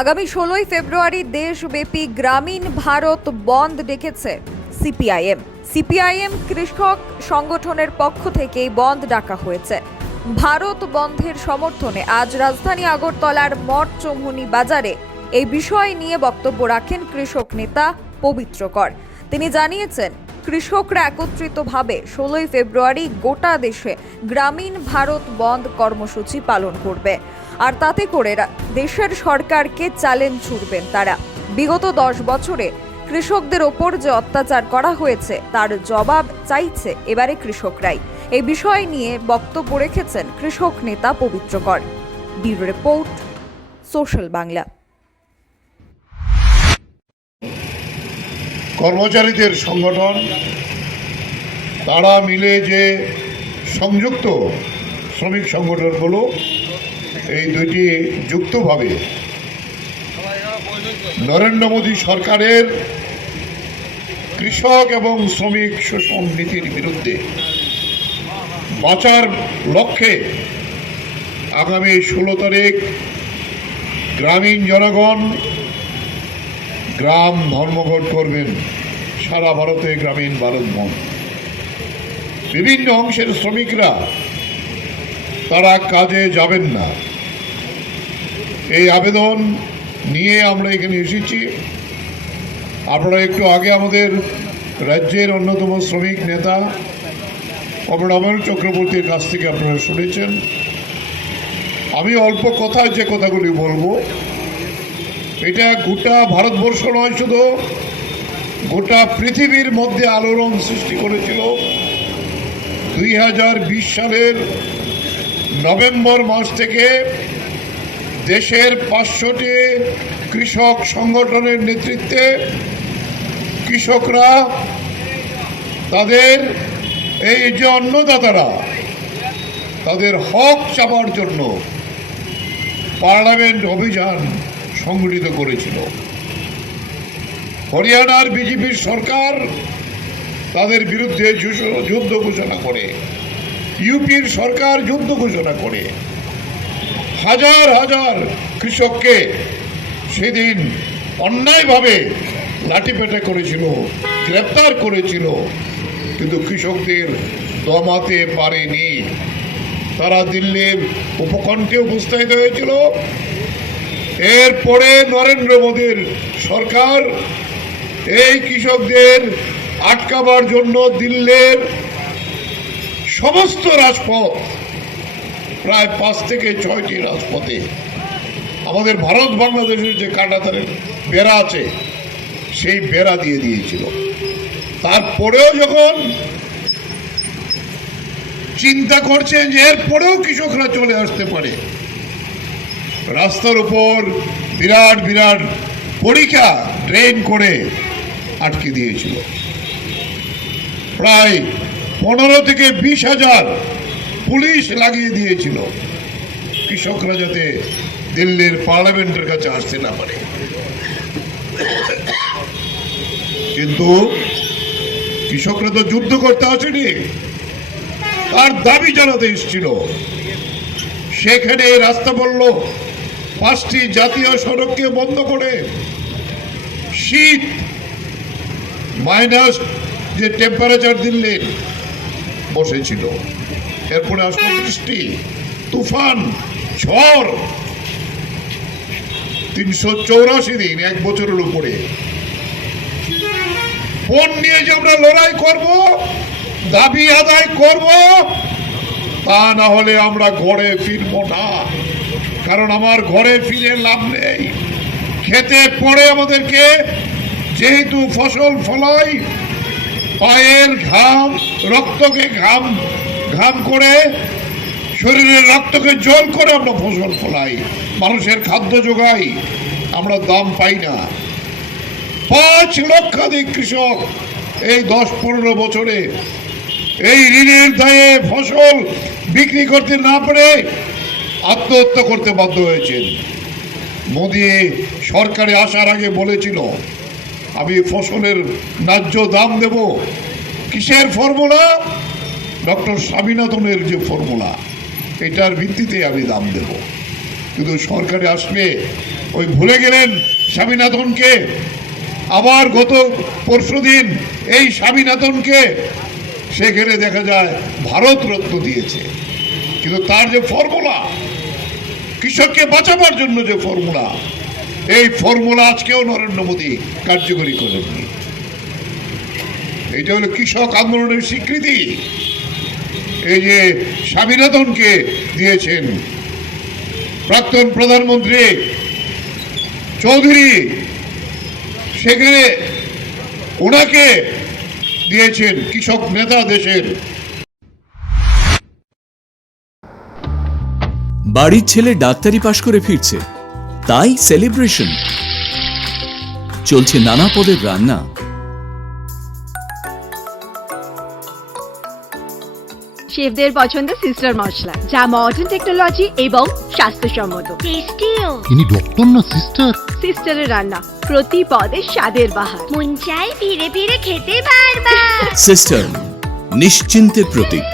আগামী 16ই ফেব্রুয়ারি দেশব্যাপী গ্রামীণ ভারত বন্ধ ডেকেছে সিপিআইএম কৃষক সংগঠনের পক্ষ থেকে বন্ধ ডাকা হয়েছে। ভারত বন্ধের সমর্থনে আজ রাজধানী আগরতলার মঠ চৌমুহনী বাজারে এই বিষয় নিয়ে বক্তব্য রাখেন কৃষক নেতা পবিত্র কর। তিনি জানিয়েছেন, কৃষকরা একত্রিতভাবে 16ই ফেব্রুয়ারি গোটা দেশে গ্রামীণ ভারত বন্ধ কর্মসূচি পালন করবে, আর তাতে করে দেশের সরকারকে চ্যালেঞ্জ ছুড়বেন তারা। বিগত 10 বছরে কৃষকদের ওপর যে অত্যাচার করা হয়েছে তার জবাব চাইছে এবারে কৃষকরাই। এই বিষয় নিয়ে বক্তব্য রেখেছেন কৃষক নেতা পবিত্র কর। Bureau report, social Bangla. কর্মচারীদের সংগঠন তারা মিলে যে সংযুক্ত শ্রমিক সংগঠনগুলো, এই দুইটি যুক্তভাবে নরেন্দ্র মোদী সরকারের কৃষক এবং শ্রমিক শোষণ নীতির বিরুদ্ধে বাঁচার লক্ষ্যে আগামী 16 তারিখ গ্রামীণ জনগণ গ্রাম ধর্মঘট করবেন। সারা ভারতে গ্রামীণ ভারত বন্ধ। বিভিন্ন অংশের শ্রমিকরা তারা কাজে যাবেন না। এই আবেদন নিয়ে আমরা এখানে এসেছি। আপনারা একটু আগে আমাদের রাজ্যের অন্যতম শ্রমিক নেতা অমর চক্রবর্তীর কাছ থেকে আপনারা শুনেছেন। আমি অল্প কথায় যে কথাগুলি বলবো, এটা গোটা ভারতবর্ষ নয়, শুধু গোটা পৃথিবীর মধ্যে আলোড়ন সৃষ্টি করেছিল 2020 সালের নভেম্বর মাস থেকে দেশের 500টি কৃষক সংগঠনের নেতৃত্বে কৃষকরা তাদের এই যে অন্নদাতারা তাদের হক চাপার জন্য পার্লামেন্ট অভিযান সংগঠিত করেছিল। হরিয়ানার বিজেপির সরকার তাদের বিরুদ্ধে যুদ্ধ ঘোষণা করে, ইউপির সরকার যুদ্ধ ঘোষণা করে, হাজার হাজার কৃষককে সেদিন অন্যায়ভাবে লাঠিপেটা করেছিল, গ্রেপ্তার করেছিল, কিন্তু কৃষকদের দমাতে পারেনি। তারা দিল্লির উপকণ্ঠে উপস্থিত হয়েছিল। এরপরে নরেন্দ্র মোদীর সরকার এই কৃষকদের আটকাবার জন্য দিল্লির সমস্ত রাজপথ, প্রায় 5 থেকে 6টি রাজপথে আমাদের ভারত বাংলাদেশের যে কাঁটাতারের বেড়া আছে সেই বেড়া দিয়ে দিয়েছিল। তারপরেও যখন চিন্তা করছেন যে এরপরেও কৃষকরা চলে আসতে পারে, রাস্তার উপর বিরাট বিরাট পরীক্ষা ট্রেন করে আটকে দিয়েছিল। প্রায় 15 থেকে 20 হাজার পুলিশ লাগিয়ে দিয়েছিল কৃষকরা যাতে দিল্লির পার্লামেন্টের কাছে আসতে না পারে। কিন্তু কৃষকরা তো যুদ্ধ করতে আসেনি, তার দাবি জানাতে এসেছিল। সেখানে রাস্তা বলল 5টি জাতীয় সড়ককে বন্ধ করে, শীত মাইনাস যে টেম্পারেচার দিল্লির বসেছিল, এরপরে আসলো বৃষ্টি, তুফান, ঝড়, 384 দিন, 1 বছরের উপরে। ফোন নিয়ে যে আমরা লড়াই করব, দাবি আদায় করব, তা না হলে আমরা ঘরে ফিরবো না। কারণ আমার ঘরে ফিরে লাভ নেই। খেতে পড়ে আমাদেরকে, যেহেতু ফসল ফলাই, পায়ের ঘাম, রক্তকে ঘাম করে, শরীরের রক্তকে জল করে আমরা ফসল ফলাই, মানুষের খাদ্য যোগাই, আমরা দাম পাই না। 5 লক্ষাধিক কৃষক এই 10-15 বছরে এই ঋণের দায়ে ফসল বিক্রি করতে না পারে আত্মহত্যা করতে বাধ্য হয়েছেন। মোদী সরকারে আসার আগে বলেছিল, আমি ফসলের ন্যায্য দাম দেব। কিসের ফর্মুলা? ডক্টর স্বামীনাথনের যে ফর্মুলা, এটার ভিত্তিতে আমি দাম দেব। কিন্তু সরকারে আসলে ওই ভুলে গেলেন স্বামীনাথনকে। আবার গত পরশুদিন এই স্বামীনাথনকে সেখানে দেখা যায় ভারত রত্ন দিয়েছে, কিন্তু তার যে ফর্মুলা, কৃষককে বাঁচাবার জন্য যে ফর্মুলা, এই ফর্মুলা আজকেও নরেন্দ্র মোদী কার্যকরী করেননি। এটা হলো কৃষক আন্দোলনের স্বীকৃতি। এই যে স্বামীনাথনকে দিয়েছেন প্রাক্তন প্রধানমন্ত্রী চৌধুরী, সেখানে ওনাকে দিয়েছেন কৃষক নেতা দেশের। বাড়ির ছেলে ডাক্তারি পাশ করে ফিরছে, তাই সেলিব্রেশন চলছে। নানা পদের রান্না, শেফদের পছন্দ সিস্টার মশলা, যা মডার্ন টেকনোলজি এবং স্বাস্থ্যসম্মত। টেস্টিও। ইনি ডক্টর না সিস্টার? সিস্টারের রান্না প্রতি পদে স্বাদের বাহার। মন চাই ফিরে ফিরে খেতে বারবার। সিস্টার নিশ্চিন্তের প্রতীক।